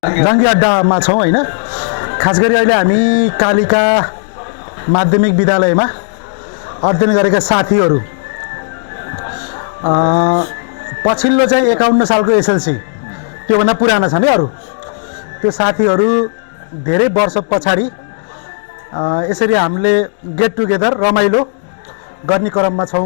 जङ्गी अड्डामा छौँ होइन। खास गरी अहिले हामी कालिका माध्यमिक विद्यालयमा अध्ययन गरेका साथीहरू पछिल्लो चाहिँ 51 सालको एसएलसी त्योभन्दा पुराना छन् है अरू त्यो साथीहरू धेरै वर्ष पछाडि यसरी हामीले गेट टुगेदर रमाइलो गर्ने क्रममा छौँ।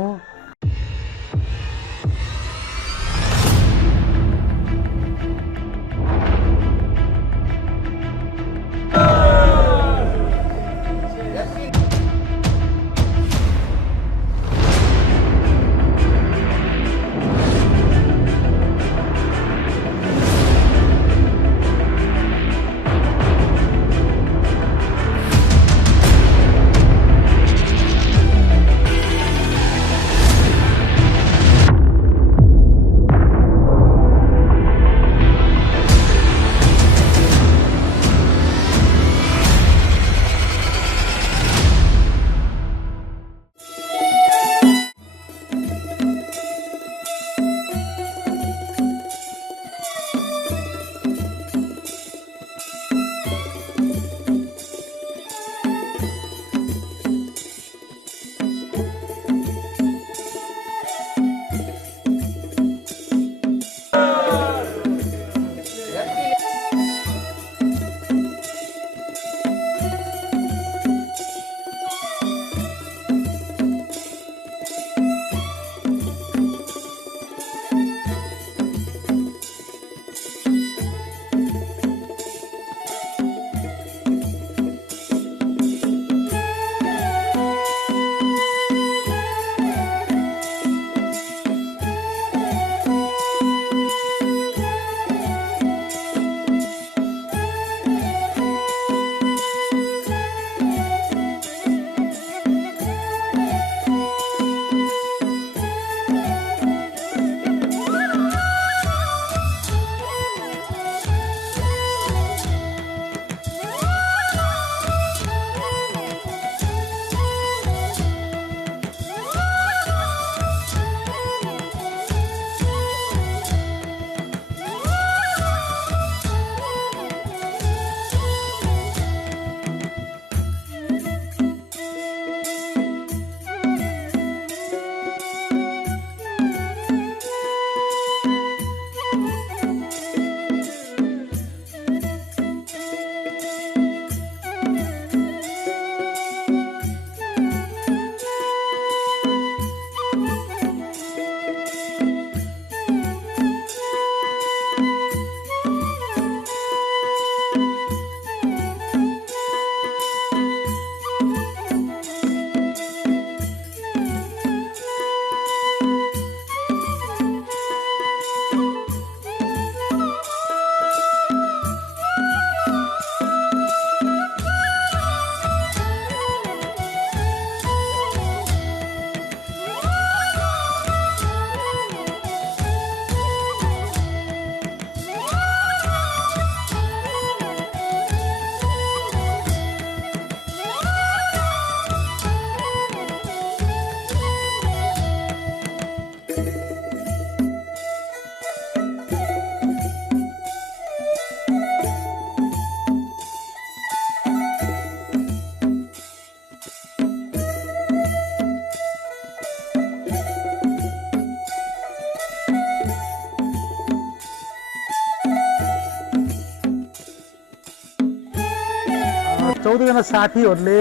चौधजना साथीहरूले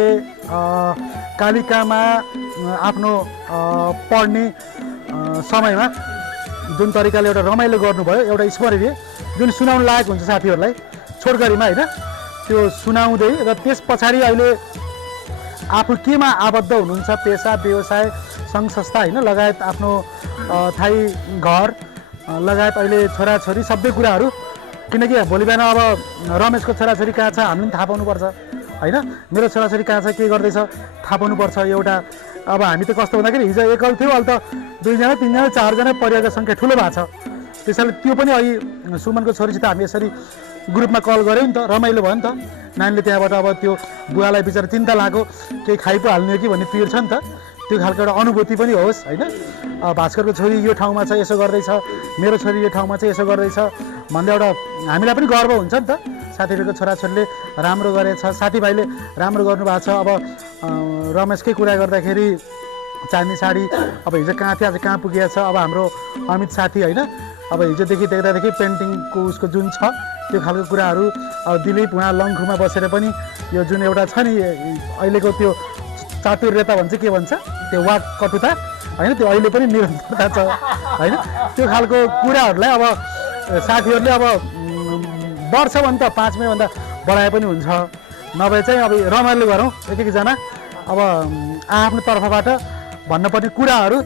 कालिकामा आफ्नो पढ्ने समयमा जुन तरिकाले एउटा रमाइलो गर्नुभयो, एउटा स्मरणीय जुन सुनाउन लायक हुन्छ साथीहरूलाई छोटकरीमा होइन, त्यो सुनाउँदै र त्यस पछाडि अहिले आफू केमा आबद्ध हुनुहुन्छ, पेसा व्यवसाय सङ्घ संस्था होइन लगायत आफ्नो थाई घर लगायत अहिले छोराछोरी सबै कुराहरू, किनकि भोलि बिहान अब रमेशको छोराछोरी कहाँ छ हामीले पनि थाहा पाउनुपर्छ होइन, मेरो छोराछोरी कहाँ छ के गर्दैछ थाहा पाउनुपर्छ एउटा। अब हामी त कस्तो भन्दाखेरि हिजो एकल थियो, अहिले त 2 जना 3 जना 4 जना परिवारको सङ्ख्या ठुलो भएको छ। त्यसैले त्यो पनि अहिले सुमनको छोरीसित हामी यसरी ग्रुपमा कल गऱ्यौँ नि त, रमाइलो भयो नि त। नानीले त्यहाँबाट अब त्यो बुवालाई बिचरा चिन्ता लाग्यो केही खाइ पो हाल्ने हो कि भन्ने पिर छ नि त, त्यो खालको एउटा अनुभूति पनि होस् होइन। भास्करको छोरी यो ठाउँमा छ यसो गर्दैछ, मेरो छोरी यो ठाउँमा चाहिँ यसो गर्दैछ भन्दा एउटा हामीलाई पनि गर्व हुन्छ नि त। साथीहरूको छोराछोरीले राम्रो गरेछ, साथीभाइले राम्रो गर्नुभएको छ। अब रमेशकै कुरा गर्दाखेरि चाँदनी साडी अब हिजो कहाँ थियो आज कहाँ पुगेको छ। अब हाम्रो अमित साथी होइन, अब हिजोदेखि देख्दादेखि पेन्टिङको उसको जुन छ त्यो खालको कुराहरू, अब दिलीप उहाँ लङ्खुमा बसेर पनि यो जुन एउटा छ नि अहिलेको त्यो चातुर्यता भन्छ के भन्छ त्यो वाक कटुता होइन, त्यो अहिले पनि निरन्तरता छ होइन। त्यो खालको कुराहरूलाई अब साथीहरूले अब बढ्छ भने त 5 महिनाभन्दा बढाए पनि हुन्छ, नभए चाहिँ अब रमाइलो गरौँ एक एकजना। अब आफ्नो तर्फबाट भन्नुपर्ने कुराहरू,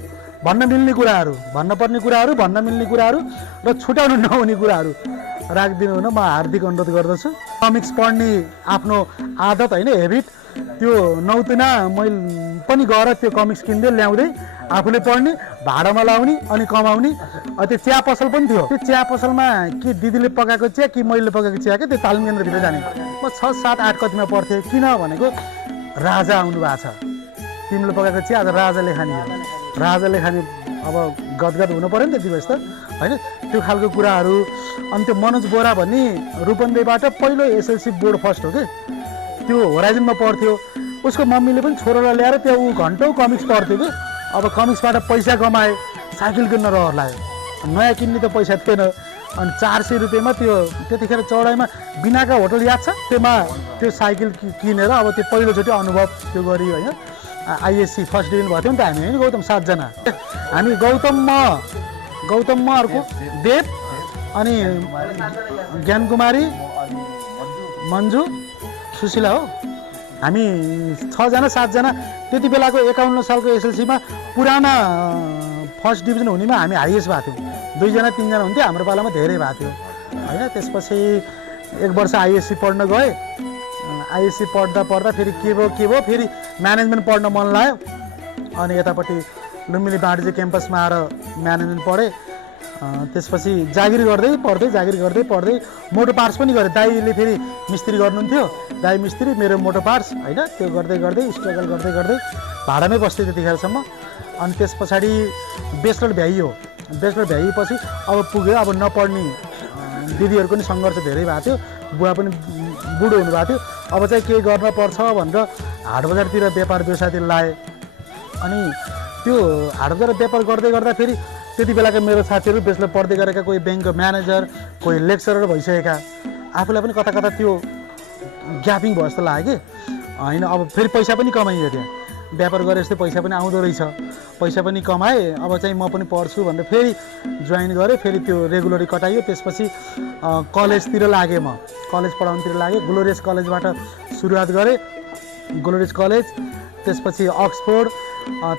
भन्न मिल्ने कुराहरू, भन्नुपर्ने कुराहरू, भन्न मिल्ने कुराहरू र छुटाउनु नहुने कुराहरू राखिदिनु हुन म हार्दिक अनुरोध गर्दछु। कमिक्स पढ्ने आफ्नो आदत होइन, हेबिट, त्यो नौतुना मैले पनि गएर त्यो कमिक्स किन्दै ल्याउँदै आफूले पढ्ने, भाडामा लाउने अनि कमाउने। त्यो चिया पसल पनि थियो, त्यो चिया पसलमा कि दिदीले पकाएको चिया कि मैले पकाएको चिया क्या त्यो तालिम केन्द्रभित्र जाने। म 6, 7, 8 कतिमा पढ्थेँ, किन भनेको राजा आउनु भएको छ, तिमीले पकाएको चिया आज राजाले खाने हो, राजाले खाने। अब गदगद हुनु पऱ्यो नि त्यति बेला त होइन, त्यो खालको कुराहरू। अनि त्यो मनोज बोरा भन्ने रूपन्देहीबाट पहिलो एसएलसी बोर्ड फर्स्ट हो कि, त्यो होराइजनमा पढ्थ्यो। उसको मम्मीले पनि छोरालाई ल्याएर त्यहाँ ऊ घन्टौँ कमिक्स पढ्थ्यो कि। अब कमिक्सबाट पैसा कमाए, साइकल किन्न रहर लाग्यो, नयाँ किन्ने त पैसा थिएन। अनि 400 रुपियाँमा त्यो त्यतिखेर चौडाइमा बिनाका होटल याद छ, त्योमा त्यो साइकल किनेर अब त्यो पहिलोचोटि अनुभव त्यो गरियो होइन। आइएससी फर्स्ट डिभिजन भएको थियो नि त हामी होइन, गौतम 7 जना। हामी गौतम म अर्को देव अनि ज्ञानकुमारी, मन्जु, सुशीला हो। हामी 6 जना 7 जना त्यति बेलाको 51 सालको एसएलसीमा पुराना फर्स्ट डिभिजन हुनेमा हामी हाइएस्ट भएको थियौँ। 2 जना 3 जना हुन्थ्यो, हाम्रो पालामा धेरै भएको थियो होइन। त्यसपछि 1 वर्ष आइएससी पढ्न गएँ। आइएससी पढ्दा फेरि के भयो फेरि म्यानेजमेन्ट पढ्न मन लाग्यो। अनि यतापट्टि लुम्बिनी बाँडजी क्याम्पसमा आएर म्यानेजमेन्ट पढेँ। त्यसपछि जागिर गर्दै पढ्दै मोटो पार्ट्स पनि गरेँ। दाइले फेरि मिस्त्री गर्नुहुन्थ्यो, दाइ मिस्त्री, मेरो मोटो पार्ट्स होइन। त्यो गर्दै स्ट्रगल गर्दै भाडामै बस्थेँ त्यतिखेरसम्म। अनि त्यस पछाडि बेचलर भ्याइयो। बेचलर भ्याइएपछि अब पुग्यो। अब नपढ्ने दिदीहरूको पनि सङ्घर्ष धेरै भएको थियो, बुवा पनि बुढो हुनुभएको थियो। अब चाहिँ के गर्न पर्छ भनेर हाट बजारतिर व्यापार व्यवसायतिर लाएँ। अनि त्यो हाट बजार व्यापार गर्दा फेरि त्यति बेलाका मेरो साथीहरू बेचलर पढ्दै गरेका, कोही ब्याङ्कको म्यानेजर, कोही लेक्चरर भइसकेका। आफूलाई पनि कता त्यो ग्यापिङ भयो जस्तो लाग्यो कि होइन। अब फेरि पैसा पनि कमाइयो, त्यहाँ व्यापार गरे जस्तै पैसा पनि आउँदो रहेछ, पैसा पनि कमाएँ। अब चाहिँ म पनि पढ्छु भनेर फेरि जोइन गरेँ। फेरि त्यो रेगुलरी कटाइयो। त्यसपछि कलेजतिर लागेँ, म कलेज पढाउनुतिर लागेँ। ग्लोरियस कलेजबाट सुरुवात गरेँ, ग्लोरियस कलेज, त्यसपछि अक्सफोर्ड,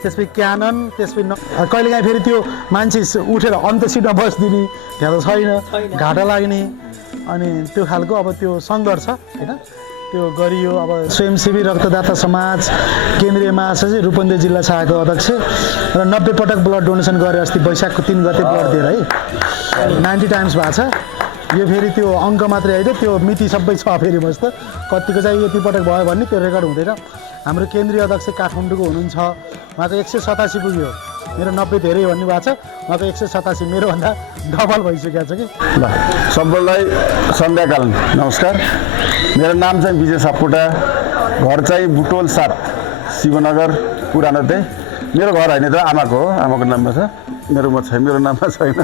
त्यसपछि क्यानन, त्यसपछि कहिलेकाहीँ फेरि त्यो मान्छे उठेर अन्त सिटमा बसिदिने त्यहाँ त छैन, घाटा लाग्ने। अनि त्यो खालको अब त्यो सङ्घर्ष होइन त्यो गरियो। अब स्वयंसेवी रक्तदाता समाज केन्द्रीय महासचिव रूपन्देही जिल्ला शाखाको अध्यक्ष र 90 पटक ब्लड डोनेसन गरेँ। अस्ति वैशाखको 3 गते ब्लड दिएर है 90 टाइम्स भएको छ। यो फेरि त्यो अङ्क मात्रै होइन, त्यो मिति सबै छ फेरि बस् त कतिको चाहिँ यति पटक भयो भन्ने त्यो रेकर्ड हुँदैन। हाम्रो केन्द्रीय अध्यक्ष काठमाडौँको हुनुहुन्छ, उहाँको 187 पुग्यो, मेरो 90 धेरै भन्नुभएको छ, उहाँको 187 मेरोभन्दा डबल भइसकेको छ कि। ल सबैलाई सन्ध्याकाल नमस्कार। मेरो नाम चाहिँ विजय सापकोटा, घर चाहिँ बुटोल 7 शिवनगर पुरानो त्यही। मेरो घर होइन त आमाको हो, आमाको नाममा छ, मेरो नाममा छैन।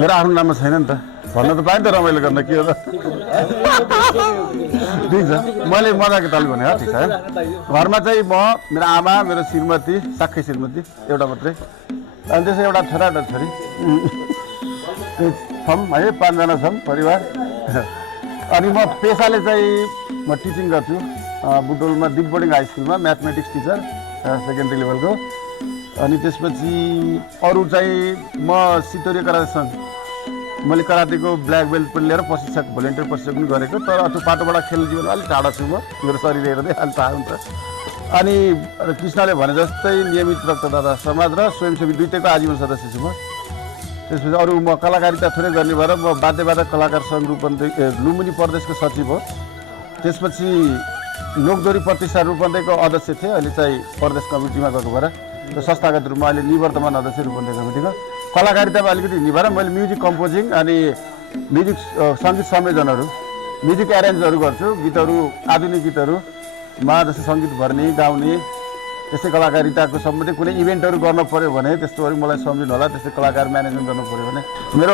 मेरो आफ्नो नाममा छैन नि त, भन्न त पाएँ त, रमाइलो गर्न के हो त। दिन्छ मैले मजाको तालु भने ठिक छ। घरमा चाहिँ म, मेरो आमा, मेरो श्रीमती, साक्खै श्रीमती एउटा मात्रै, अनि त्यसै एउटा छोरा एउटा छोरी छौँ है, 5 जना छौँ परिवार। अनि म पेसाले चाहिँ म टिचिङ गर्छु बुटोलमा दिप बोर्डिङ हाई स्कुलमा, म्याथमेटिक्स टिचर सेकेन्ड्री लेभलको। अनि त्यसपछि अरू चाहिँ म सितोरिया कराते सङ्घ, मैले करातेको ब्ल्याक बेल्ट पनि लिएर प्रशिक्षक, भोलिन्टियर प्रशिक्षक पनि गरेको। तर त्यो पाटोबाट खेल्ने जीवन अलिक टाढा छु म, मेरो शरीर हेर्दै अलि थाहा हुन्छ। अनि कृष्णले भने जस्तै नियमित रक्तदाता समाज र स्वयंसेवी दुइटैको आजीवन सदस्य छु म। त्यसपछि अरू म कलाकारिता थोरै गर्ने भएर म वाद्यवादक कलाकार सङ्घ लुम्बिनी प्रदेशको सचिव हो। त्यसपछि नोकदोरी प्रतिष्ठान रूपन्देहीको अध्यक्ष थिएँ, अहिले चाहिँ प्रदेश कमिटीमा गएको भएर त्यो संस्थागत रूपमा अहिले निवर्तमान अध्यक्ष रूपन्देही कमिटीको। कलाकारितामा अलिकति हिँड्ने भएर मैले म्युजिक कम्पोजिङ अनि म्युजिक सङ्गीत संयोजनहरू, म्युजिक एरेन्जहरू गर्छु। गीतहरू, आधुनिक गीतहरूमा जस्तै सङ्गीत भर्ने, गाउने, त्यस्तै कलाकारिताको सम्बन्धी कुनै इभेन्टहरू गर्न पऱ्यो भने त्यस्तोहरू मलाई सम्झिनु होला। त्यस्तै कलाकार म्यानेजमेन्ट गर्नु पऱ्यो भने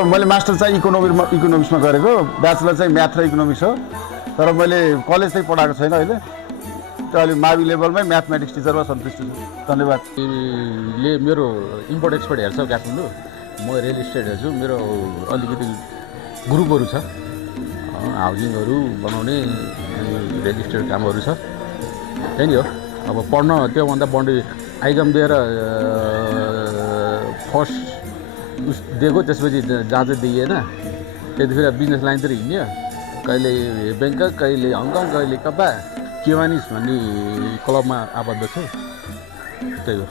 मैले मास्टर चाहिँ इकोनोमिक्समा गरेको, ब्याचलर चाहिँ म्याथ र इकोनोमिक्स हो। तर मैले कलेज चाहिँ पढाएको छैन अहिले, त्यो अहिले मावि लेभलमै म्याथमेटिक्स टिचरमा सन्तुष्ट छु। धन्यवाद। मेरो इम्पोर्ट एक्सपोर्ट हेर्छ काठमाडौँ, म रियल इस्टेट हेर्छु। मेरो अलिकति ग्रुपहरू छ, हाउसिङहरू बनाउने रियल इस्टेट कामहरू छ। त्यही नै हो। अब पढ्न त्योभन्दा बढी आइकम दिएर फर्स्ट दिएको, त्यसपछि जहाँ चाहिँ दिइएन, त्यतिखेर बिजनेस लाइनतिर हिँड्यो। कहिले ब्याङ्कक, कहिले हङकङ, कहिले कता केवानिस भन्ने क्लबमा आबद्ध छु। त्यही हो,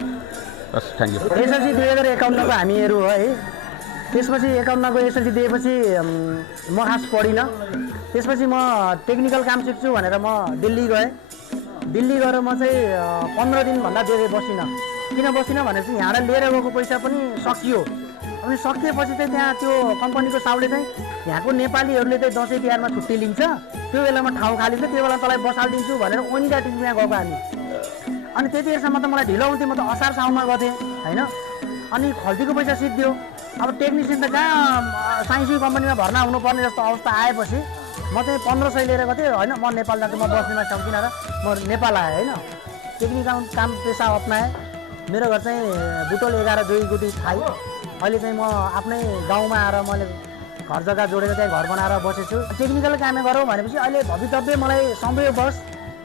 बस। Thank you. एसएलसी 2051 को हामीहरू हो है। त्यसपछि 51 को एसएलसी दिएपछि म खास पढिनँ। त्यसपछि म टेक्निकल काम सिक्छु भनेर म दिल्ली गएँ। दिल्ली गएर म चाहिँ 15 दिनभन्दा धेरै बसिनँ। किन बसिनँ भनेपछि यहाँबाट लिएर गएको पैसा पनि सकियो। अनि सकिएपछि चाहिँ त्यहाँ त्यो कम्पनीको साउले चाहिँ यहाँको नेपालीहरूले चाहिँ दसैँ तिहारमा छुट्टी लिन्छ, त्यो बेलामा ठाउँ खाली छ, त्यो बेला तँलाई बसालिदिन्छु भनेर ओनिका टिममा गएको हामी। अनि त्यतिखेरसम्म त मलाई ढिलो हुन्थ्यो, म त असार साउनमा गर्थेँ होइन। अनि खल्तीको पैसा सिद्धियो। अब टेक्निसियन त कहाँ साइन्सी कम्पनीमा भर्ना हुनुपर्ने जस्तो अवस्था आएपछि म चाहिँ 1500 लिएर गएको थिएँ होइन। म नेपाल जान्छु, म बस्नेमा सक्दिनँ र म नेपाल आएँ होइन। टेक्निकल काम पेसा अप्नाएँ। मेरो घर चाहिँ बुटोल 11 जोइगुटी खाइ। अहिले चाहिँ म आफ्नै गाउँमा आएर मैले घर जग्गा जोडेर चाहिँ घर बनाएर बसेछु। टेक्निकल कामै गरौँ भनेपछि अहिले भवितव्य मलाई संयोगवश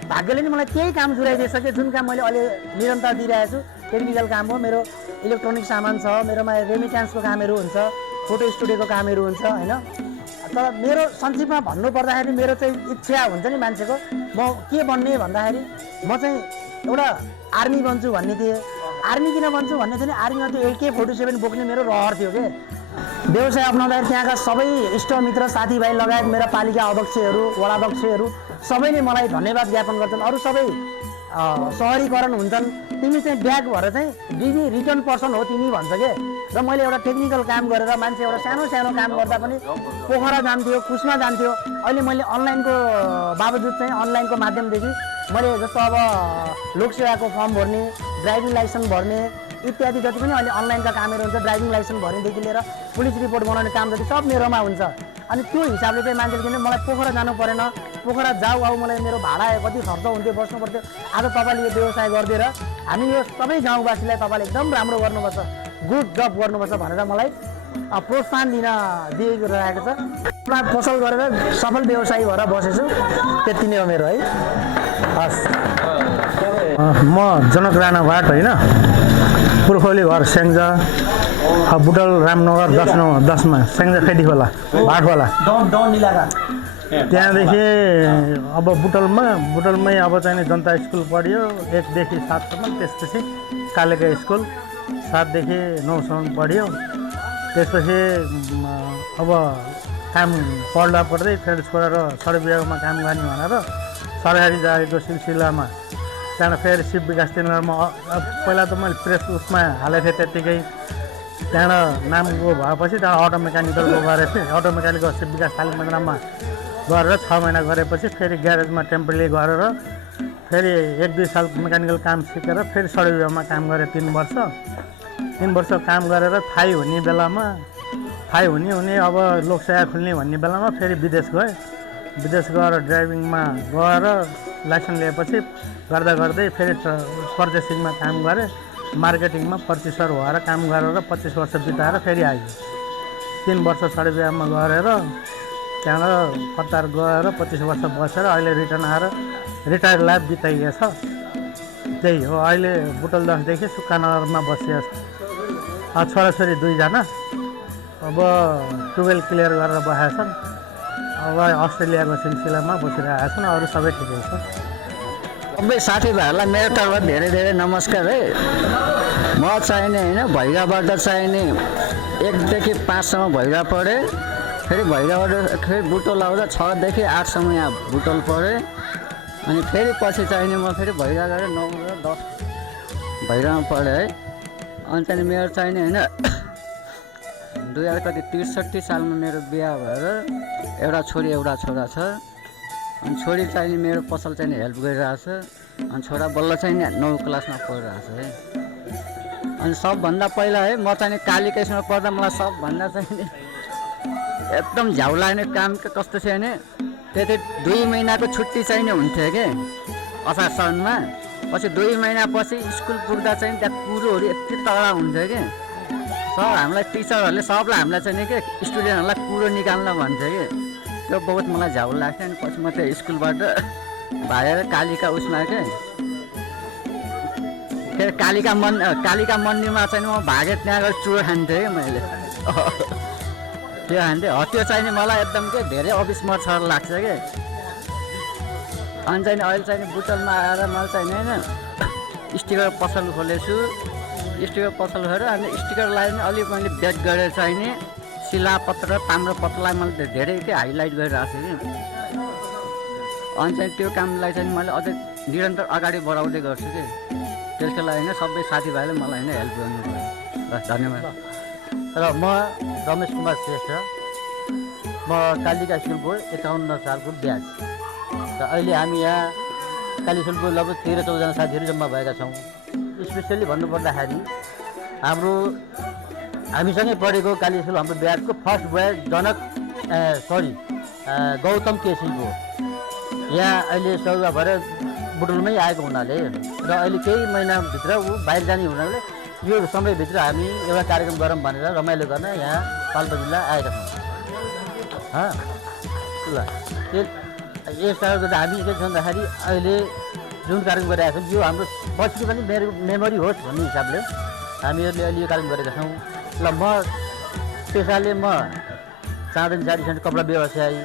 भाग्यले नि मलाई त्यही काम जुराइदिइसक्यो, जुन काम मैले अहिले निरन्तर दिइरहेको छु। टेक्निकल काम हो, मेरो इलेक्ट्रोनिक सामान छ, मेरोमा रेमिट्यान्सको कामहरू हुन्छ, फोटो स्टुडियोको कामहरू हुन्छ होइन। तर मेरो संक्षिप्तमा भन्नुपर्दाखेरि मेरो चाहिँ इच्छा हुन्छ नि मान्छेको, म के बन्ने भन्दाखेरि म चाहिँ एउटा आर्मी बन्छु भन्ने थिएँ। आर्मी किन बन्छु भन्ने थियो नि, आर्मीमा त्यो AK-47 बोक्ने मेरो रहर थियो के। व्यवसाय अप्नाउँदाखेरि त्यहाँका सबै इष्टमित्र साथीभाइ लगायत मेरा पालिका अध्यक्षहरू, वडाध्यक्षहरू सबैले मलाई धन्यवाद ज्ञापन गर्छन्। अरू सबै सहरीकरण हुन्छन्, तिमी चाहिँ ब्याग भएर चाहिँ दिदी रिटर्न पर्सन हो तिमी भन्छ के। र मैले एउटा टेक्निकल काम गरेर मान्छे एउटा सानो सानो काम गर्दा पनि पोखरा जान्थ्यो, कुसमा जान्थ्यो। अहिले मैले अनलाइनको बावजुद चाहिँ अनलाइनको माध्यमदेखि मैले जस्तो अब लोकसेवाको फर्म भर्ने, ड्राइभिङ लाइसेन्स भर्ने इत्यादि जति पनि अहिले अनलाइनका कामहरू हुन्छ, ड्राइभिङ लाइसेन्स भर्नेदेखि लिएर पुलिस रिपोर्ट बनाउने काम जति सब मेरोमा हुन्छ। अनि त्यो हिसाबले चाहिँ मान्छेले किन मलाई पोखरा जानु परेन, पोखरा जाऊ आऊ मलाई मेरो भाडा कति खर्च हुन्थ्यो, बस्नु पर्थ्यो। आज तपाईँले यो व्यवसाय गरिदिएर हामी यो सबै गाउँवासीलाई तपाईँले एकदम राम्रो गर्नुपर्छ, गुड जब गर्नुपर्छ भनेर मलाई प्रोत्साहन दिएको रहेको छ। एउटा पसल गरेर सफल व्यवसायी भएर बसेछु। त्यति नै हो मेरो है। हस्, म जनक राणाबाट होइन, पुर्खौली घर स्याङ्जा, बुटल रामनगर 10मा स्याङ्जा खेती खोला भाटखोला। त्यहाँदेखि अब बुटलमै अब चाहिँ जनता स्कुल पढ्यो 1 देखि 7 सम्म। त्यसपछि कालेका स्कुल 7 देखि 9 सम्म पढ्यो। त्यसपछि अब काम पढ्दा पढ्दै फेरि छोडेर सडक विभागमा काम गर्ने भनेर सरकारी जागेको सिलसिलामा त्यहाँबाट फेरि शिव विकास केन्द्रमा पहिला त मैले प्रेस उसमा हालेको थिएँ त्यत्तिकै। त्यहाँबाट नाम भएपछि त्यहाँबाट अटो मेकानिकलको गरेको थिएँ। अटो मेकानिकल शिव विकास तालिम केन्द्रमा गरेर 6 महिना गरेपछि फेरि ग्यारेजमा टेम्परेरी गरेर फेरि 1-2 साल मेकानिकल काम सिकेर फेरि सडक विभागमा काम गरेँ 3 वर्ष। 3 वर्ष काम गरेर थाहै हुने बेलामा हुने अब लोकसेवा खुल्ने भन्ने बेलामा फेरि विदेश गएँ। विदेश गएर ड्राइभिङमा गएर लाइसेन्स लिएपछि गर्दै फेरि पर्चेसिङमा काम गरेँ। मार्केटिङमा पर्चेसर भएर काम गरेर 25 वर्ष बिताएर फेरि आएँ। 3 वर्ष सडक विभागमा गरेर त्यहाँबाट कतार गएर 25 वर्ष बसेर अहिले रिटर्न आएर रिटायर लाइफ बिताइएको छ। त्यही हो, अहिले बुटल 10 देखि सुक्खानगरमा बसिएको छ। छोराछोरी 2 जना, अब 12 क्लियर गरेर बसेका छन्। अब अस्ट्रेलियाको सिलसिलामा बसिरहेका छन्, अरू सबै ठिकै छ। सबै साथीभाइहरूलाई मेरो तर्फबाट धेरै धेरै नमस्कार है। म चाहिने होइन, भैराबाट चाहिने 1 देखि 5 सम्म भैरा पढेँ। फेरि भैराबाट फेरि बुटोल आउँदा 6 देखि 8 सम्म यहाँ बुटोल पढेँ। अनि फेरि पछि चाहिने म फेरि भैरा गएर 9 र 10 भैरामा पढेँ है। अनि चाहिँ मेरो चाहिने होइन 2063 सालमा मेरो बिहा भएर एउटा छोरी एउटा छोरा छ। अनि छोरी चाहिँ मेरो पसल चाहिँ हेल्प गरिरहेछ। अनि छोरा बल्ल चाहिँ 9 क्लासमा पढिरहेछ है। अनि सबभन्दा पहिला है म चाहिँ कालिका स्कुलमा पढ्दा मलाई सबभन्दा चाहिँ एकदम झ्याउ लाग्ने काम कस्तो थियो भने त्यति 2 महिनाको छुट्टी चाहिने हुन्थ्यो कि असार साउनमा। पछि 2 महिनापछि स्कुल पुग्दा चाहिँ त्यहाँ कुरोहरू यति तगडा हुन्थ्यो कि सब हामीलाई टिचरहरूले सबलाई हामीलाई चाहिँ के स्टुडेन्टहरूलाई कुरो निकाल्न भन्थ्यो कि त्यो बहुत मलाई झ्याउ लाग्थ्यो। अनि पछि म त्यो स्कुलबाट भागेर कालिका उसमा के फेरि कालिका मन्दिरमा चाहिँ म भागेँ, त्यहाँ गएर चुरो खान्थेँ कि मैले त्यो खान्थेँ। त्यो चाहिँ मलाई एकदम के धेरै अविस्मर छ लाग्छ कि। अनि चाहिँ अहिले चाहिँ बुटलमा आएर मैले चाहिँ होइन स्टिकर पसल खोलेछु। स्टिकर पसल खोलेर अनि स्टिकरलाई पनि अलिक मैले बेक गरेर चाहिँ नि शिलापत्र ताम्रपत्रलाई मैले धेरै के हाइलाइट गरिरहेको छु कि। अनि चाहिँ त्यो कामलाई चाहिँ मैले अझै निरन्तर अगाडि बढाउँदै गर्छु कि। त्यसको लागि नै सबै साथीभाइले मलाई नै हेल्प गर्नुभयो। ल धन्यवाद। र म रमेश कुमार श्रेष्ठ, म कालिका स्कुलको 51 सालको ब्याच। र अहिले हामी यहाँ काली स्कुलको लगभग 13-14 जना साथीहरू जम्मा भएका छौँ। स्पेसल्ली भन्नुपर्दाखेरि हामीसँगै पढेको काली स्कुल हाम्रो ब्याचको फर्स्ट ब्याच गौतम केसीको यहाँ अहिले सौगा भएर बुटुलमै आएको हुनाले र अहिले केही महिनाभित्र ऊ बाहिर जाने हुनाले यो समयभित्र हामी एउटा कार्यक्रम गरौँ भनेर रमाइलो गर्न यहाँ पाल्पा जिल्ला आएका छौँ। ल यस कारणले गर्दा हामी के छ भन्दाखेरि अहिले जुन कार्यक्रम गरिरहेका छौँ यो हाम्रो पछि पनि मेमोरी होस् भन्ने हिसाबले हामीहरूले अहिले यो कार्यक्रम गरेका छौँ। ल म पेसाले म चाँदनी जारीसँग कपडा व्यवसायी,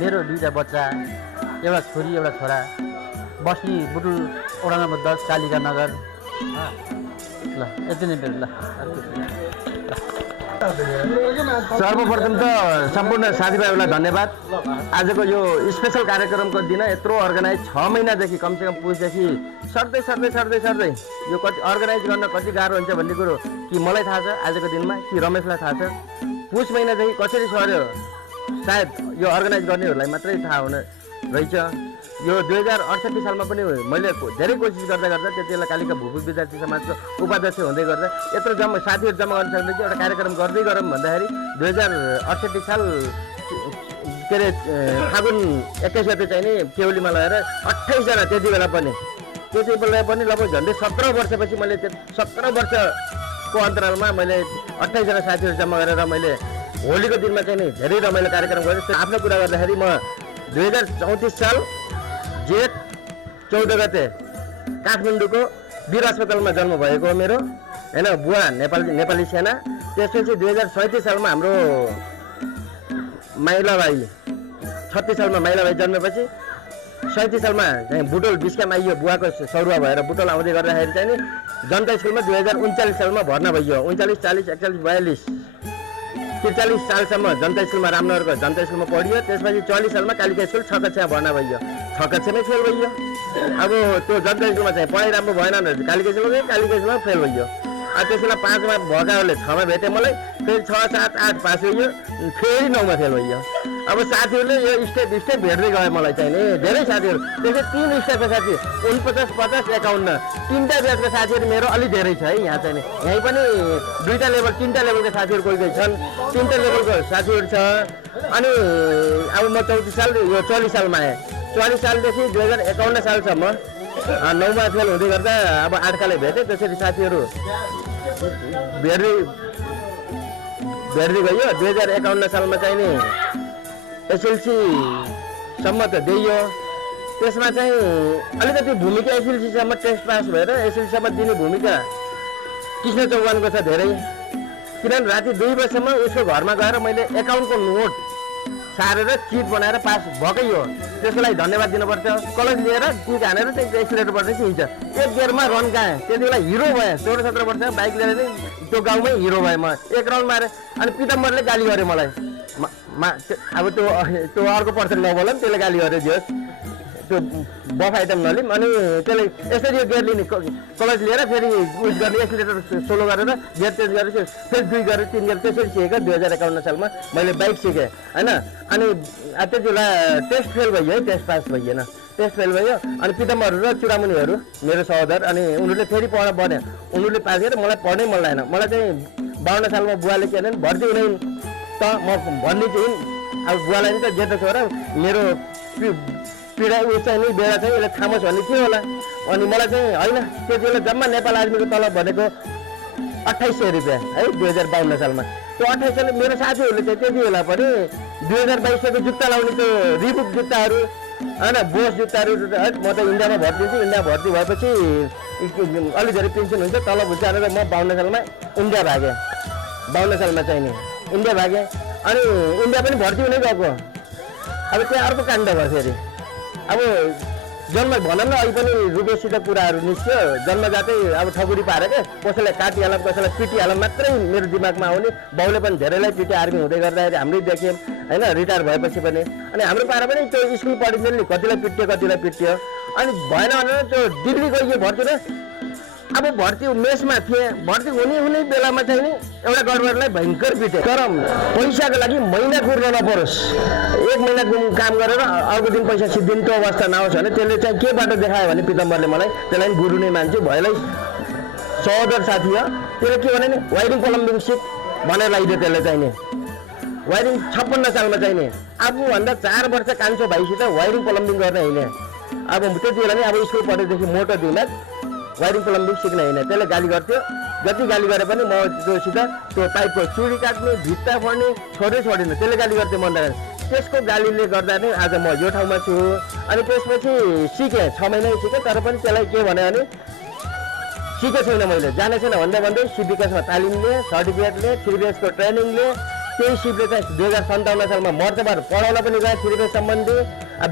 मेरो 2टा बच्चा, एउटा छोरी एउटा छोरा, बस्ने बुटुल वडा नम्बर 10 कालिका नगर। ल यति नै मेरो। ल सर्वप्रथम त सम्पूर्ण साथीभाइहरूलाई धन्यवाद। आजको यो स्पेसल कार्यक्रमको दिन यत्रो अर्गनाइज 6 महिनादेखि कमसेकम पुसदेखि सर्दै यो कति अर्गनाइज गर्न कति गाह्रो हुन्छ भन्ने कुरो कि मलाई थाहा छ आजको दिनमा, कि रमेशलाई थाहा छ। पुस महिनादेखि कसरी सर्यो सायद यो अर्गनाइज गर्नेहरूलाई मात्रै थाहा हुने रहेछ। यो 2068 सालमा पनि मैले धेरै कोसिस गर्दा त्यति बेला कालिका भूपू विद्यार्थी समाजको उपाध्यक्ष हुँदै गर्दा यत्रो साथीहरू जम्मा गर्न सक्दै एउटा कार्यक्रम गर्दै गरौँ भन्दाखेरि 2068 साल के अरे फागुन 21 गते चाहिँ नि केउलीमा लगेर 28 जना त्यति बेला पनि लगभग झन्डै 17 वर्षपछि मैले 17 वर्षको अन्तरालमा मैले 28 जना साथीहरू जम्मा गरेर मैले होलीको दिनमा चाहिँ नि धेरै रमाइलो कार्यक्रम गरेँ। आफ्नो कुरा गर्दाखेरि म 2034 साल जेठ 14 गते काठमाडौँको वीर अस्पतालमा जन्म भएको हो मेरो होइन, बुवा नेपाली सेना। त्यसपछि 2037 सालमा हाम्रो माइलाबाई 36 सालमा माइलाबाई जन्मेपछि 37 सालमा चाहिँ बुटोल बिस्काम आइयो, बुवाको सरुवा भएर बुटोल आउँदै गर्दाखेरि चाहिँ नि जनता स्कुलमा 2039 सालमा भर्ना भइयो। 39, 40, 41, 42, 43 सालसम्म जनता स्कुलमा रामनगरको जनता स्कुलमा पढियो। त्यसपछि 44 सालमा कालिका स्कुल 6 कक्षामा भर्ना भइयो। 6 कक्षामै फेल भइयो। अब त्यो जनता स्कुलमा चाहिँ पढाइ राम्रो भएन भने कालिका स्कुलमा फेल भइयो। त्यस बेला 5 मा भएकाहरूले 6 मा भेटे मलाई, फेरि 6, 7, 8 पास भइयो, फेरि 9 मा फेल भइयो। अब साथीहरूले यो स्टेप भेट्दै गयो मलाई चाहिँ नि धेरै साथीहरू। त्यसै 3 स्टेपको साथी 49, 50, 51 3टा ब्याचको साथीहरू मेरो अलिक धेरै छ है यहाँ चाहिँ नि। यहीँ पनि 2टा लेभल 3टा लेभलका साथीहरू कोही छन्, 3टा लेभलको साथीहरू छ। अनि अब म 34 साल यो 44 सालमा आएँ। 44 सालदेखि 2051 सालसम्म 9 मा फेल हुँदै गर्दा अब 8 काले भेटेँ। त्यसरी साथीहरू भेट्दै गयो। 2051 सालमा चाहिँ नि एसएलसी सम्म त दिइयो। त्यसमा चाहिँ अलिकति भूमिका एसएलसीसम्म टेस्ट पास भएर एसएलसीसम्म दिने भूमिका कृष्ण चौहानको छ धेरै। किनभने राति 2 बजीसम्म उसको घरमा गएर मैले एकाउन्टको नोट सारेर चिट बनाएर पास भएकै हो। त्यसको लागि धन्यवाद दिनुपर्छ। कलेज लिएर किक हानेर त्यो एक्सिलेटरबाट चाहिँ हिँड्छ। एक गेयरमा रन गएँ, त्यति बेला हिरो भएँ। 16-17 वर्षमा बाइक लिएर चाहिँ त्यो गाउँमै हिरो भएँ म। 1 राउन्ड मारेँ। अनि पिताम्बरले गाली गर्यो मलाई। अब त्यो अर्को पर्सन नबोला नि, त्यसले गाली गर्यो। जोस् त्यो बफ आइटम नलिउँ अनि त्यसलाई यसरी यो गियर लिने क्लच लिएर फेरि उस गर्ने एक्सिलेटर सोलो गरेर गियर चेन्ज गरेर फेरि 2 गरेर 3 गरेर त्यसरी सिकेको 2051 सालमा मैले बाइक सिकेँ होइन। अनि त्यति बेला टेस्ट फेल भयो है, टेस्ट पास भइएन, टेस्ट फेल भयो। अनि पिताम्बरहरू र चुडामुनीहरू मेरो सहोदर अनि उनीहरूले फेरि पढ्न पर्ने, उनीहरूले पास गरेर मलाई पढ्नै मन लागेन। मलाई चाहिँ 52 सालमा बुवाले के भने भर्ती हुने त म भन्ने चाहिँ अब बुवालाई नि त जेठो छोरा मेरो पीडा उयो चाहिँ नि बेला चाहिँ यसले थामोस् भन्ने के होला। अनि मलाई चाहिँ होइन त्यति बेला जम्मा नेपाल आर्मीको तलब भनेको 2800 रुपियाँ है 2052 सालमा। त्यो 2800ले मेरो साथीहरूले चाहिँ त्यति बेला पनि 2022को जुत्ता लाउने त्यो रिबुक जुत्ताहरू होइन, बोस जुत्ताहरू है। म त इन्डियामा भर्ती हुन्छु, इन्डिया भर्ती भएपछि अलि धेरै पेन्सन हुन्छ, तलब हुन्छ भनेर म 52 सालमा इन्डिया भागेँ। 52 सालमा चाहिँ नि इन्डिया भागेँ अनि इन्डिया पनि भर्ती हुनै गएको। अब त्यहाँ अर्को काण्ड भयो फेरि। अब जन्म भनौँ न अहिले पनि रुपेसित कुराहरू निस्क्यो, जन्मजातै अब ठकुरी पारेर क्या कसैलाई काटिहालौँ कसैलाई पिटिहालौँ मात्रै मेरो दिमागमा आउने। बाउले पनि धेरैलाई पिटे आर्मी हुँदै गर्दाखेरि हाम्रै देख्यौँ होइन, रिटायर भएपछि पनि। अनि हाम्रो पारा पनि त्यो स्कुल पढिन्छ नि कतिलाई पिट्यो। अनि भएन भनेर त्यो दिल्ली गइयो भर्ती र अब भर्ती मेसमा थिएँ, भर्ती हुने बेलामा चाहिँ नि एउटा गडबडलाई भयङ्कर पिटे। तर पैसाको लागि महिना कुर्न नपरोस्, 1 महिना काम गरेर अर्को दिन पैसा सिद्धिने त्यो अवस्था नहोस् भने त्यसले चाहिँ के बाटो देखायो भने पिताम्बरले मलाई त्यसलाई पनि गुरु नै मान्छु। भएलाई सहोदर साथी हो, त्यसले के भने नि वायरिङ प्लम्बिङ सिक भनेर लगाइदियो। त्यसले चाहिँ नि वायरिङ 56 सालमा चाहिँ नि आफूभन्दा 4 वर्ष कान्छो भाइसित वायरिङ प्लम्बिङ गर्न हिँडेँ। अब त्यति बेला नि अब स्कुल पढेदेखि मोटो दिमाग वायरिङ प्लम्बिङ सिक्न हिँडेँ। त्यसले गाली गर्थ्यो, जति गाली गरे पनि म त्योसित त्यो पाइपको चुडी काट्ने भित्ता फोड्ने छोडिनँ। त्यसले गाली गर्थ्यो मन लागेन। त्यसको गालीले गर्दा नै आज म यो ठाउँमा छु। अनि त्यसपछि सिकेँ, 6 महिना सिकेँ। तर पनि त्यसलाई के भने सिकेको छैन मैले, जाने छैन भन्दै सिपिकेसमा तालिम लिएँ, सर्टिफिकेट लिएँ, 3 BHको ट्रेनिङ लिएँ। त्यही सिपले चाहिँ 2057 सालमा मर्तबार पढाउन पनि गएँ 3 BH सम्बन्धी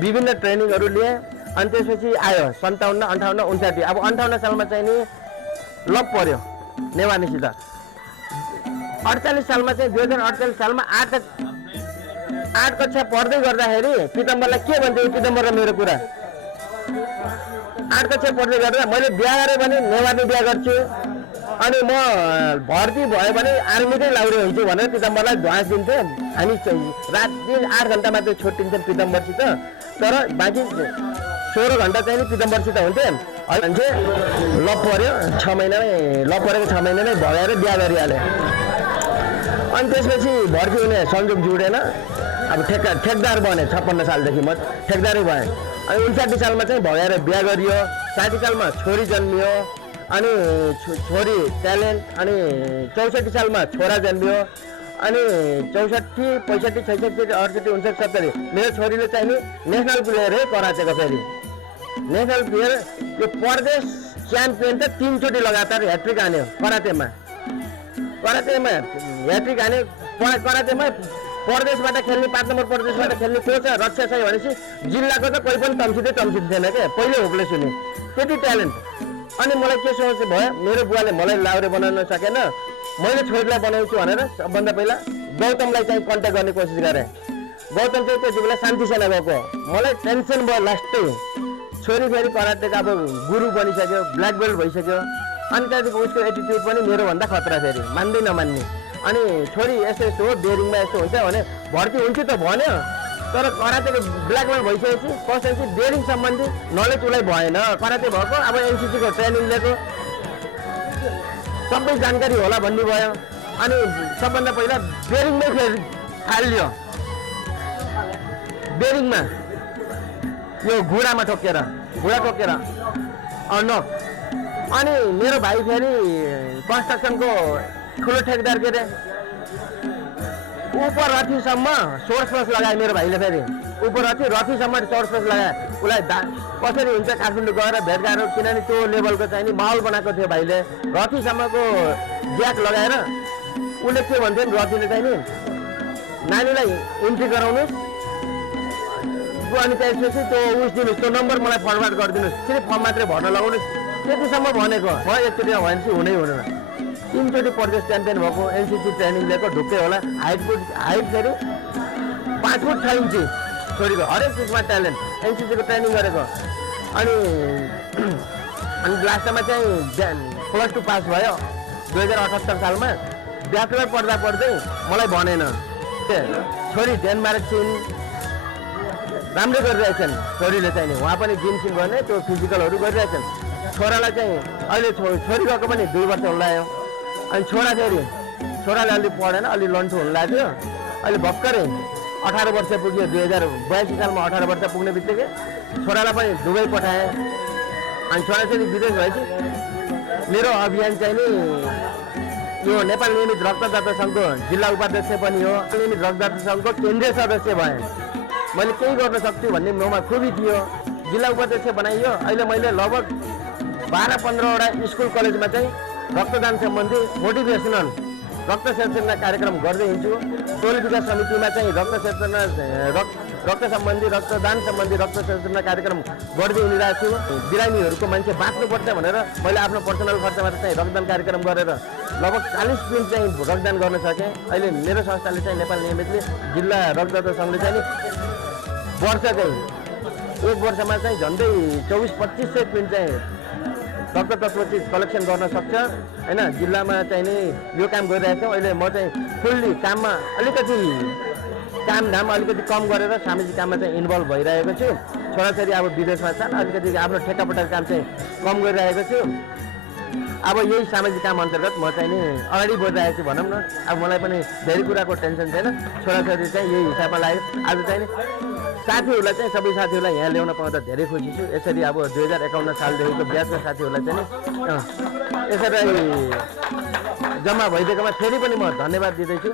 विभिन्न ट्रेनिङहरू लिएँ। अनि त्यसपछि आयो 57, 58, 59। अब 58 सालमा चाहिँ नि लप पर्यो नेवानीसित। 48 सालमा चाहिँ 2048 सालमा 8 कक्षा पढ्दै गर्दाखेरि पिताम्बरलाई के भन्थ्यो पिताम्बर र मेरो कुरा 8 कक्षा पढ्दै गर्दा मैले बिहा गरेँ भने नेवारले बिहा गर्छु अनि म भर्ती भयो भने आर्मीकै लाउरे हुन्छु भनेर पिताम्बरलाई ध्वास दिन्थेँ। हामी रात दिन 8 घन्टा मात्रै छुट्टिन्थ्यौँ पिताम्बरसित, तर बाँकी 16 घन्टा चाहिँ नि पिताम्बरसित हुन्थेँ। अनि चाहिँ लप पऱ्यो 6 महिनामै, लप परेको 6 महिनामै भगाएर बिहा गरिहालेँ। अनि त्यसपछि भर्ती हुने संयोग जुडेन। अब ठेकदार बने 56 सालदेखि म ठेकदारै भएँ। अनि 59 सालमा चाहिँ भगाएर बिहा गरियो। 60 सालमा छोरी जन्मियो अनि छोरी ट्यालेन्ट। अनि 64 सालमा छोरा जन्मियो। अनि 64, 65, 66, 68, 69, 70 मेरो छोरीले चाहिँ नि नेसनल प्लेयर है करातेको। फेरि नेसनल प्लेयर यो प्रदेश च्याम्पियन त 3 चोटि लगातार ह्याट्रिक हान्यो करातेमा ह्याट्रिक हान्यो। करातेमा प्रदेशबाट खेल्ने 5 नम्बर प्रदेशबाट खेल्ने कोच रक्षा छ भनेपछि जिल्लाको त कोही पनि तम्सिँदै थिएन क्या, पहिले होप्ले सुने त्यति ट्यालेन्ट। अनि मलाई के सोच भयो, मेरो बुवाले मलाई लाउरे बनाउन सकेन, मैले छोरीलाई बनाउँछु भनेर सबभन्दा पहिला गौतमलाई चाहिँ कन्ट्याक्ट गर्ने कोसिस गरेँ। गौतम चाहिँ त्यति बेला शान्ति सेना गएको। मलाई टेन्सन भयो लास्टै, छोरी फेरि कराटेको अब गुरु बनिसक्यो, ब्ल्याक बेल्ट भइसक्यो। अनि त्यहाँदेखि उसको एटिट्युड पनि मेरोभन्दा खतरा, फेरि मान्दै नमान्ने। अनि छोरी यस्तो हो, बेरिङमा यस्तो हुन्छ भने भर्ती हुन्छु त भन्यो, तर करातेको ब्ल्याक बेल्ट भइसकेपछि कसैले बेरिङ सम्बन्धी नलेज उसलाई भएन। कराते भएको अब एनसिसीको ट्रेनिङ लिएको सबै जानकारी होला भन्ने भयो। अनि सबभन्दा पहिला बेरिङमै फालियो, बेरिङमा यो घुँडा ठोकेर नक। अनि मेरो भाइ फेरि कन्स्ट्रक्सनको ठुलो ठेकदार के अरे उपर रथीसम्म सोर्स प्लस लगायो मेरो भाइले। फेरि उपर रथीसम्म सोर्स प्लस लगायो। उसलाई कसरी हुन्छ काठमाडौँ गएर भेटघाटहरू, किनभने त्यो लेभलको चाहिँ नि माहौल बनाएको थियो भाइले। रथीसम्मको ज्याक लगाएर उसले के भन्थ्यो रथीले चाहिँ नि नानीलाई इन्ट्री गराउनुहोस् अनि त्यसपछि त्यो उस दिनुहोस्, त्यो नम्बर मलाई फरवार्ड गरिदिनुहोस्, सिर्फ फर्म मात्रै भर्न लगाउनुहोस्, त्यतिसम्म भनेको। म एकचोटि भनेपछि हुनै हुँदैन। 3 चोटि प्रदेश च्याम्पियन भएको, एनसिसी ट्रेनिङ लिएको, ढुक्कै होला। हाइट फेरि 5 फुट 6 इन्ची छोरीको हरेक चिजमा ट्यालेन्ट, एनसिसीको ट्रेनिङ गरेको। अनि लास्ट टाइममा चाहिँ +2 पास भयो 2078 सालमा। ब्याचलर पढ्दा पढ्दै मलाई भनेन, छोरी डेनमार्क चीन राम्रै गरिरहेछन् छोरीले चाहिँ नि, उहाँ पनि जिम सिम गर्ने त्यो फिजिकलहरू गरिरहेछन्। छोरालाई चाहिँ अहिले छोरी गएको पनि 2 वर्ष हुन लाग्यो। अनि छोराले अलि पढेन, अलि लन्ठो हुन लाग्यो। अहिले भर्खरै 18 वर्ष पुग्यो, 2082 सालमा 18 वर्ष पुग्ने बित्तिकै छोरालाई पनि दुबई पठाएँ। अनि छोरा चाहिँ विदेश भएपछि मेरो अभियान चाहिँ नि यो नेपाल नियमित रक्तदाता सङ्घको जिल्ला उपाध्यक्ष पनि हो, नियमित रक्तदाता सङ्घको केन्द्रीय सदस्य भएँ। मैले केही गर्न सक्छु भन्ने ममा खुबी थियो, जिल्ला उपाध्यक्ष बनाइयो। अहिले मैले लगभग 12-15वटा स्कुल कलेजमा चाहिँ रक्तदान सम्बन्धी मोटिभेसनल रक्त सेचनका कार्यक्रम गर्दै हिँड्छु। टोल विकास समितिमा चाहिँ रक्तदान सम्बन्धी रक्त सेचन कार्यक्रम गर्दै हिँडिरहेको छु। बिरामीहरूको मान्छे बाँच्नुपर्छ भनेर मैले आफ्नो पर्सनल खर्चबाट चाहिँ रक्तदान कार्यक्रम गरेर लगभग 40 दिन चाहिँ रक्तदान गर्न सकेँ। अहिले मेरो संस्थाले चाहिँ नेपाल नियमितले जिल्ला रक्तदाता सङ्घले चाहिँ एक वर्षमा चाहिँ झन्डै 24-2500 पिन चाहिँ रक्त तत्त्व चिज कलेक्सन गर्न सक्छ होइन। जिल्लामा चाहिँ नि यो काम गरिरहेको छौँ। अहिले म चाहिँ फुल्ली काममा अलिकति कामधाम अलिकति कम गरेर सामाजिक काममा चाहिँ इन्भल्भ भइरहेको छु। छोराछोरी अब विदेशमा छन्, अलिकति आफ्नो ठेक्कापट्टा काम चाहिँ कम गरिरहेको छु। अब यही सामाजिक काम अन्तर्गत म चाहिँ नि अगाडि बढिरहेको छु भनौँ न। अब मलाई पनि धेरै कुराको टेन्सन छैन, छोराछोरी चाहिँ यही हिसाबमा लाग्यो। आज चाहिँ नि साथीहरूलाई चाहिँ सबै साथीहरूलाई यहाँ ल्याउन पाउँदा धेरै खुसी छु। यसरी अब 2051 सालदेखिको ब्याचका साथीहरूलाई चाहिँ यसरी जम्मा भइदिएकोमा फेरि पनि म धन्यवाद दिँदैछु।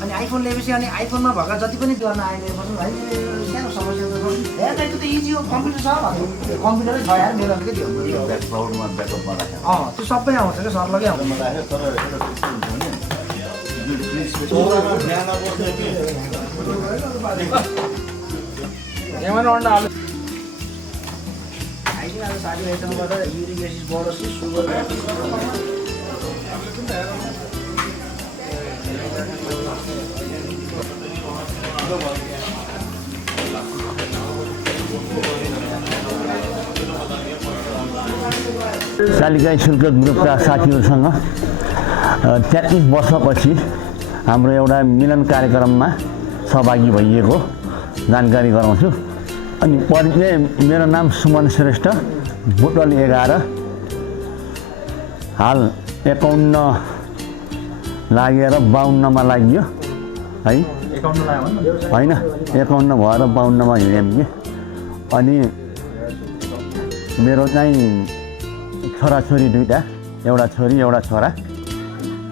अनि आइफोन लिएपछि अनि आइफोनमा भएका जति पनि गर्न आइरहेको छ भाइ सानो समस्या त छ त्यो त इजी हो कम्प्युटर छ कम्प्युटरै छ यार मेरो के थियो त्यो सबै आउँछ क्या सर्लकै आउँछ साथीभाइसँग गर्दा युरिक एसिड बढोस् सुगर कालिका स्कुलका ग्रुपका साथीहरूसँग 33 वर्षपछि हाम्रो एउटा मिलन कार्यक्रममा सहभागी भइएको जानकारी गराउँछु। अनि परिचय, मेरो नाम सुमन श्रेष्ठ, बुटवल 11, हाल 51 लागेर 52मा लाग्यो है। होइन 51 भएर 52मा हिँड्यौँ कि। अनि मेरो चाहिँ छोराछोरी 2टा, एउटा छोरी एउटा छोरा,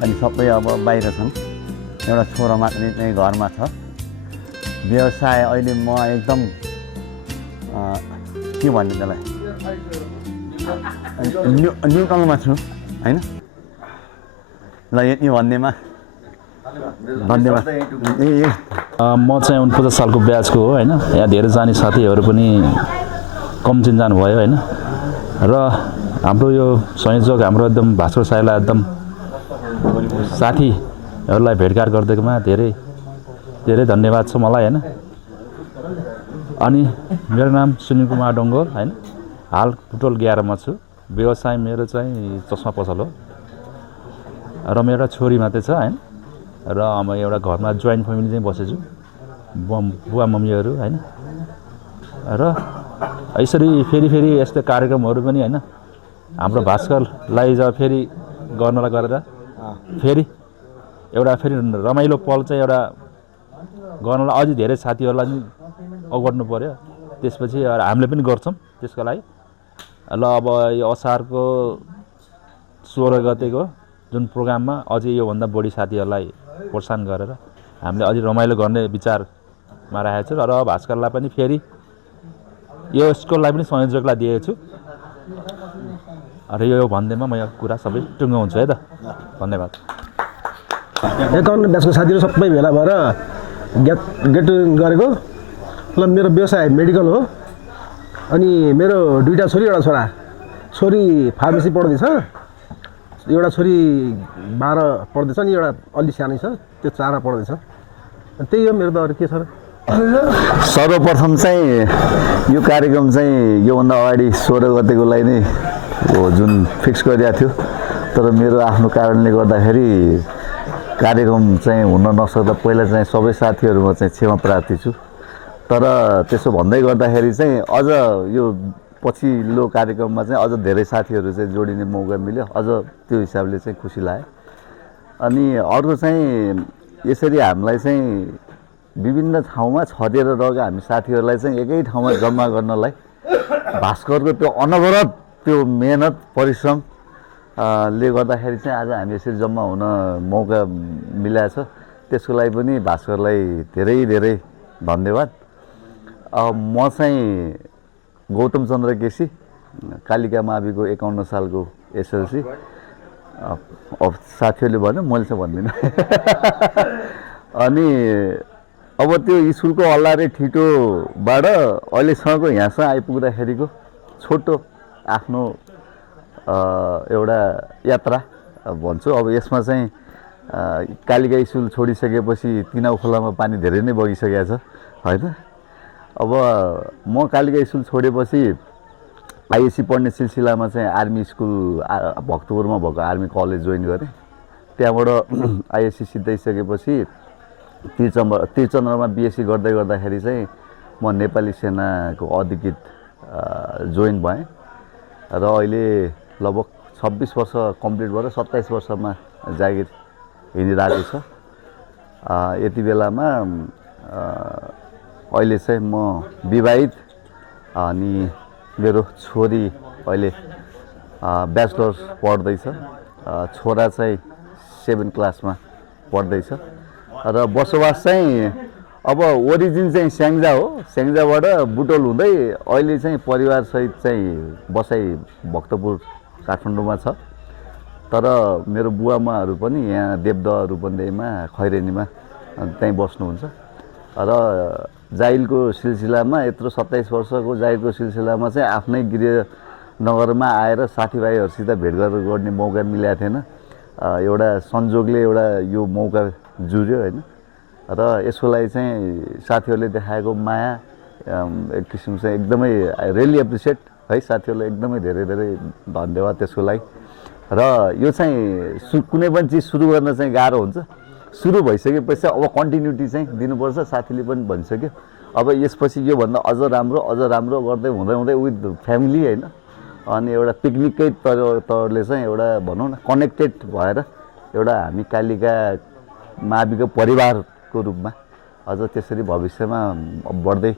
अनि सबै अब बाहिर छन्। एउटा छोरा मात्रै चाहिँ घरमा छ। व्यवसाय अहिले म एकदम के भन्नु त्यसलाई न्युट्रलमा छु होइन। ल यति भन्नेमा धन्यवाद। म चाहिँ 49 सालको ब्याचको हो होइन। यहाँ धेरै जाने साथीहरू पनि कम चिन्जान भयो होइन। र हाम्रो यो संयोजक हाम्रो एकदम भास्कर साईलाई एकदम साथीहरूलाई भेटघाट गरिदिएकोमा धेरै धेरै धन्यवाद छ मलाई होइन। अनि मेरो नाम सुनिल कुमार डङ्गोल होइन। हाल बुटवल 11मा छु। व्यवसाय मेरो चाहिँ चस्मा पसल हो र मेरो छोरी मात्रै छ होइन। र म एउटा घरमा जोइन्ट फ्यामिली चाहिँ बसेछु, बुवा मम्मीहरू होइन। र यसरी फेरि यस्तो कार्यक्रमहरू पनि होइन हाम्रो भास्करलाई जब फेरि गर्नलाई गरेर फेरि रमाइलो पल चाहिँ एउटा गर्नलाई अझै धेरै साथीहरूलाई पनि अगुवाउनु पऱ्यो। त्यसपछि हामीले पनि गर्छौँ त्यसको लागि। ल अब यो असारको 16 गतेको जुन प्रोग्राममा अझै योभन्दा बढी साथीहरूलाई प्रोत्साहन गरेर हामीले अझै रमाइलो गर्ने विचारमा राखेको छु। र भास्करलाई पनि फेरि यो स्कुललाई पनि संयोजकलाई दिएको छु। र यो भन्दैमा म यो कुरा सबै टुङ्गाउँछु है त। धन्यवाद। 51 ब्याचको साथीहरू सबै भेला भएर गेट गरेको। ल मेरो व्यवसाय मेडिकल हो। अनि मेरो 2टा छोरी एउटा छोरा। छोरी फार्मेसी पढ्दैछ, एउटा छोरी 12 पढ्दैछ अनि एउटा अलि सानै छ त्यो 4 पढ्दैछ। त्यही हो मेरो त। अरू के छ र। सर्वप्रथम चाहिँ यो कार्यक्रम चाहिँ योभन्दा अगाडि 16 गतेको लागि नै हो जुन फिक्स गरिएको थियो। तर मेरो आफ्नो कारणले गर्दाखेरि कार्यक्रम चाहिँ हुन नसक्दा पहिला चाहिँ सबै साथीहरूमा चाहिँ क्षमा प्रार्थी छु। तर त्यसो भन्दै गर्दाखेरि चाहिँ अझ यो पछिल्लो कार्यक्रममा चाहिँ अझ धेरै साथीहरू चाहिँ जोडिने मौका मिल्यो। अझ त्यो हिसाबले चाहिँ खुसी लाग्यो। अनि अर्को चाहिँ यसरी हामीलाई चाहिँ विभिन्न ठाउँमा छरिएर रहेका हामी साथीहरूलाई चाहिँ एकै ठाउँमा जम्मा गर्नलाई भास्करको त्यो अनवरत त्यो मेहनत परिश्रम ले गर्दाखेरि चाहिँ आज हामी यसरी जम्मा हुन मौका मिलाएको छ। त्यसको लागि पनि भास्करलाई धेरै धेरै धन्यवाद। म चाहिँ गौतम चन्द्र केसी, कालिका माविको 51 सालको एसएलसी। अब साथीहरूले भन्यो मैले चाहिँ भन्दिनँ। अनि अब त्यो स्कुलको अल्लारे ठिटोबाट अहिलेसम्मको यहाँसम्म आइपुग्दाखेरिको छोटो आफ्नो एउटा यात्रा भन्छु। अब यसमा चाहिँ कालिका स्कुल छोडिसकेपछि तिनाउ खोलामा पानी धेरै नै बगिसकेको छ होइन। अब म कालिका स्कुल छोडेपछि आइएससी पढ्ने सिलसिलामा चाहिँ आर्मी स्कुल भक्तपुरमा भएको आर्मी कलेज जोइन गरेँ। त्यहाँबाट आइएससी सिद्धाइसकेपछि त्रिचन्द्रमा बिएससी गर्दै गर्दाखेरि चाहिँ म नेपाली सेनाको अधिकृत जोइन भएँ। र अहिले लगभग 26 वर्ष कम्प्लिट भएर 27 वर्षमा जागिर हिँडिरहेको छ। यति बेलामा अहिले चाहिँ म विवाहित। अनि मेरो छोरी अहिले ब्याचलर्स पढ्दैछ, छोरा चाहिँ 7 क्लासमा पढ्दैछ। र बसोबास चाहिँ अब ओरिजिन चाहिँ स्याङ्जा हो। स्याङ्जाबाट बुटोल हुँदै अहिले चाहिँ परिवारसहित चाहिँ बसाइ भक्तपुर काठमाडौँमा छ। तर मेरो बुवामाहरू पनि यहाँ देवदह रूपन्देहीमा खैरेनीमा त्यहीँ बस्नुहुन्छ। र जाइलको सिलसिलामा यत्रो 27 वर्षको जाइलको सिलसिलामा चाहिँ आफ्नै गृहनगरमा आएर साथीभाइहरूसित भेटघाट गर्ने मौका मिलेको थिएन। एउटा संजोगले एउटा यो मौका जुर्यो होइन। र यसको लागि चाहिँ साथीहरूले देखाएको माया एक किसिम चाहिँ एकदमै रियली एप्रिसिएट है। साथीहरूलाई एकदमै धेरै धेरै धन्यवाद त्यसको लागि। र यो चाहिँ कुनै पनि चिज सुरु गर्न चाहिँ गाह्रो हुन्छ। सुरु भइसकेपछि अब कन्टिन्युटी चाहिँ दिनुपर्छ। साथीले पनि भनिसक्यो अब यसपछि योभन्दा अझ राम्रो गर्दै हुँदै विथ फ्यामिली होइन, अनि एउटा पिकनिकै तौरले चाहिँ एउटा भनौँ न कनेक्टेड भएर एउटा हामी कालिका माविको परिवारको रूपमा अझ त्यसरी भविष्यमा बढ्दै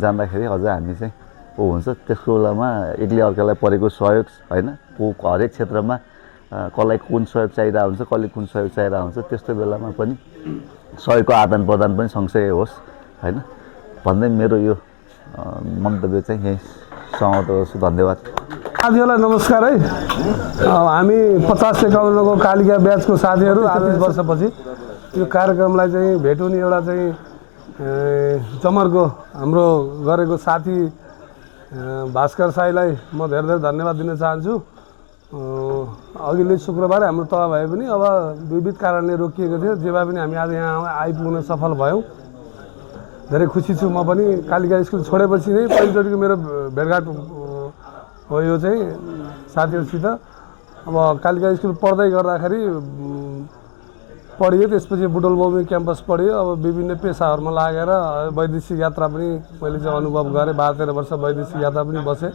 जाँदाखेरि अझ हामी चाहिँ हुन्छ। त्यसको बेलामा एकले अर्कालाई परेको सहयोग होइन, हरेक क्षेत्रमा कसलाई कुन सहयोग चाहिरहेको हुन्छ, कसले कुन सहयोग चाहिरहेको हुन्छ, त्यस्तो बेलामा पनि सहयोगको आदान प्रदान पनि सँगसँगै होस् होइन भन्दै मेरो यो मन्तव्य चाहिँ यहीँ समाप्त गर्छु। धन्यवाद। साथीहरूलाई नमस्कार है। हामी 50-51को कालिका ब्याचको साथीहरू 30 वर्षपछि यो कार्यक्रमलाई चाहिँ भेटुने एउटा चाहिँ जमर्को हाम्रो गरेको साथी भास्कर साईलाई म धेरै धेरै धन्यवाद दिन चाहन्छु। अघिल्लो शुक्रबार हाम्रो तह भए पनि अब विविध कारणले रोकिएको थियो, जे भए पनि हामी आज यहाँ आइपुग्न सफल भयौँ। धेरै खुसी छु। म पनि कालिका स्कुल छोडेपछि नै पहिलोचोटिको मेरो भेटघाट हो यो चाहिँ साथीहरूसित। अब कालिका स्कुल पढ्दै गर्दाखेरि पढियो, त्यसपछि बुटोल बौमी क्याम्पस पढियो। अब विभिन्न पेसाहरूमा लागेर वैदेशिक यात्रा पनि मैले चाहिँ अनुभव गरेँ। 12-13 वर्ष वैदेशिक यात्रा पनि बसेँ।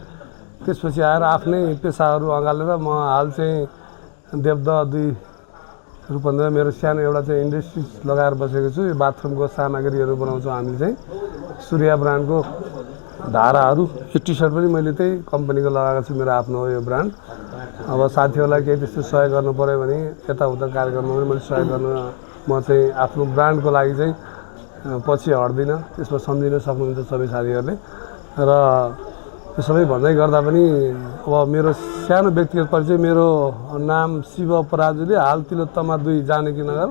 त्यसपछि आएर आफ्नै पेसाहरू अँगालेर म हाल चाहिँ देवदह 2 रूपन्देहीमा मेरो सानो एउटा चाहिँ इन्डस्ट्रिज लगाएर बसेको छु। यो बाथरुमको सामग्रीहरू बनाउँछौँ हामी चाहिँ। सूर्या ब्रान्डको धाराहरू, यो टी सर्ट पनि मैले त्यही कम्पनीको लगाएको छु, मेरो आफ्नो हो यो ब्रान्ड। अब साथीहरूलाई केही त्यस्तो सहयोग गर्नु पऱ्यो भने यताउता कार्यक्रममा पनि मैले सहयोग गर्न म चाहिँ आफ्नो ब्रान्डको लागि चाहिँ पछि हट्दिनँ। त्यसमा सम्झिन सक्नुहुन्छ सबै साथीहरूले। र यो सबै भन्दै गर्दा पनि अब मेरो सानो व्यक्तिगत परिचय, मेरो नाम शिव पराजुली, हाल तिलोत्तमा 2 जानकी नगर।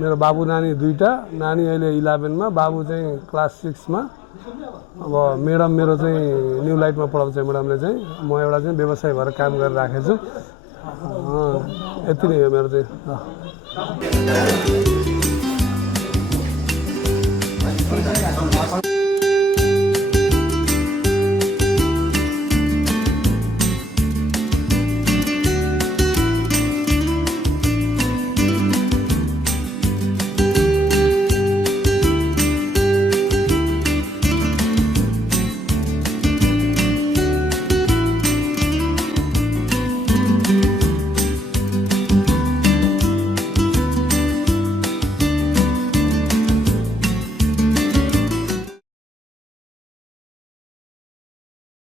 मेरो बाबु नानी 2टा, नानी अहिले 11मा, बाबु चाहिँ क्लास 6मा। अब म्याडम मेरो चाहिँ न्यू लाइटमा पढाउँछ म्याडमले चाहिँ। म एउटा चाहिँ व्यवसाय भएर काम गरिराखेको छु। यति नै हो मेरो चाहिँ।